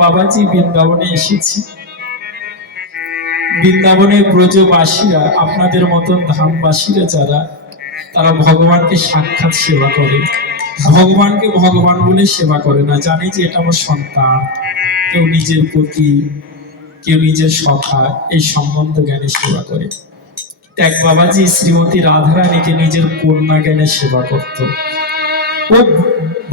বাবাজি বৃন্দাবনে এসেছি। বৃন্দাবনের ব্রজবাসীরা, আপনাদের মতন ধামবাসীরা যারা, তারা ভগবানকে সাক্ষাৎ সেবা করে, ভগবানকে ভগবান বলে সেবা করে না, জানে যে এটা আমার সন্তান। কেউ নিজের প্রতি, কেউ নিজের সখা, এই সম্বন্ধ জ্ঞানে সেবা করে। এক বাবাজি শ্রীমতী রাধারানীকে নিজের কন্যা জ্ঞানে সেবা করত। ও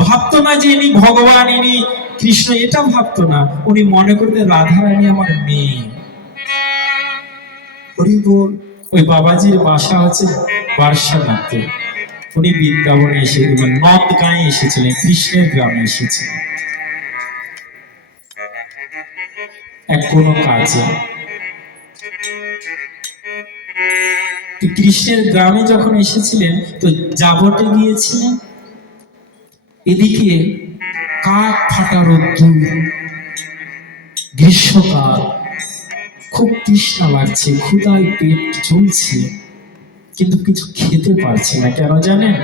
ভাবতো না যে ইনি ভগবান, ইনি কৃষ্ণ, এটা ভাবতো না। উনি মনে করতেন রাধারানী আমার মেয়ে। হরিবোল। ওই বাবাজির বাসা হচ্ছে বার্সানাতে। উনি বৃন্দাবনে এসেছিলেন, নদ গাঁয়ে এসেছিলেন, কৃষ্ণের গ্রামে এসেছিলেন এক কোনো কাজে। কৃষ্ণের গ্রামে যখন এসেছিলেন তো যাবটে গিয়েছিলেন। এদিকে কাক ফাটা রোদ্দুর, গ্রীষ্মকাল, খুব তৃষ্ণা লাগছে, ক্ষুধায় পেট চলছে, কিন্তু কিছু খেতে পারছে না। কেন জানেন?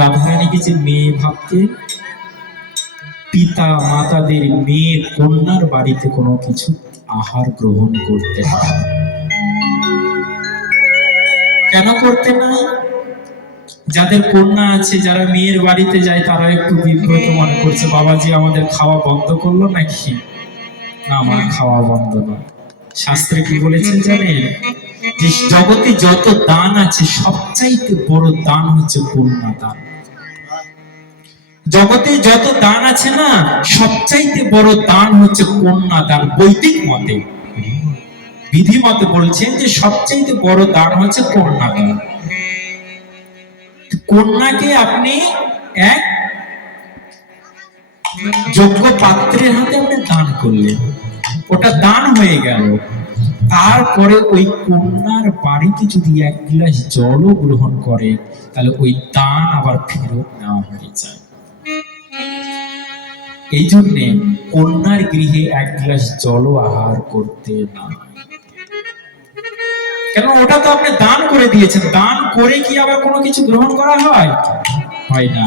রাধারানীকে যে মেয়ে ভাবতে, পিতা মাতাদের মেয়ে কন্যার বাড়িতে কোনো কিছু আহার গ্রহণ করতে হয়। কেন করতে নাই? যাদের কন্যা আছে, যারা মেয়ের বাড়িতে যায়, তারা একটু বিব্রত মনে করছে, বাবাজি আমাদের খাওয়া বন্ধ করলো নাকি? না, আমার খাওয়া বন্ধ নয়। শাস্ত্রে কি বলেছেন জানেন? যে জগতে যত দান আছে, সবচাইতে বড় দান হচ্ছে কন্যা দান। জগতে যত দান আছে না, সবচাইতে বড় দান হচ্ছে কন্যা দান। বৈদিক মতে, বিধি মতে বলছেন যে সবচাইতে বড় দান হচ্ছে কন্যা দান। কন্যাকে আপনি এক যোগ্য পাত্রের হাতে আপনি দান করলেন, ওটা দান হয়ে গেল। তারপরে ওই কন্যার বাড়িতে যদি এক গ্লাস জলও গ্রহণ করে, তাহলে ওই দান আবার ফেরত নেওয়া হয়ে যায়। এই জন্যে কন্যার গৃহে এক গ্লাস জলও আহার করতে না। কেন? ওটা তো আপনি দান করে দিয়েছেন। দান করে কি আবার কোনো কিছু গ্রহণ করা হয়? হয় না।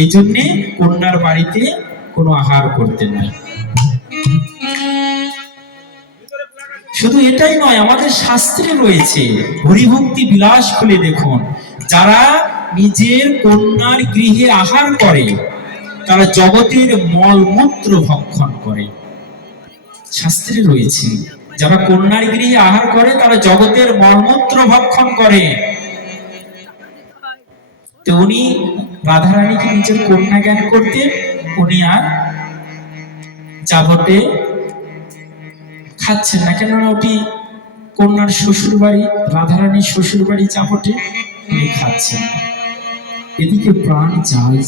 এই জন্যে কন্যার বাড়িতে কোনো আহার করতে নাই। শুধু এটাই নয়, আমাদের শাস্ত্রে রয়েছে, হরিভক্তি বিলাস খুলে দেখুন, যারা নিজের কন্যার গৃহে আহার করে, তারা জগতের মলমূত্র ভক্ষণ করে। শাস্ত্রে রয়েছে, যারা কন্যার গৃহে আহার করে, তারা জগতের মলমূত্র ভক্ষণ করে। তো উনি রাধারানীকে নিজের কন্যা জ্ঞান করতে, উনি আর যাবটে খাচ্ছেন না। কেননা ওটি কন্যার শ্বশুর বাড়ি, রাধারানীর শ্বশুর বাড়ি যাবটে, উনি খাচ্ছেন না। এদিকে প্রাণ যায়।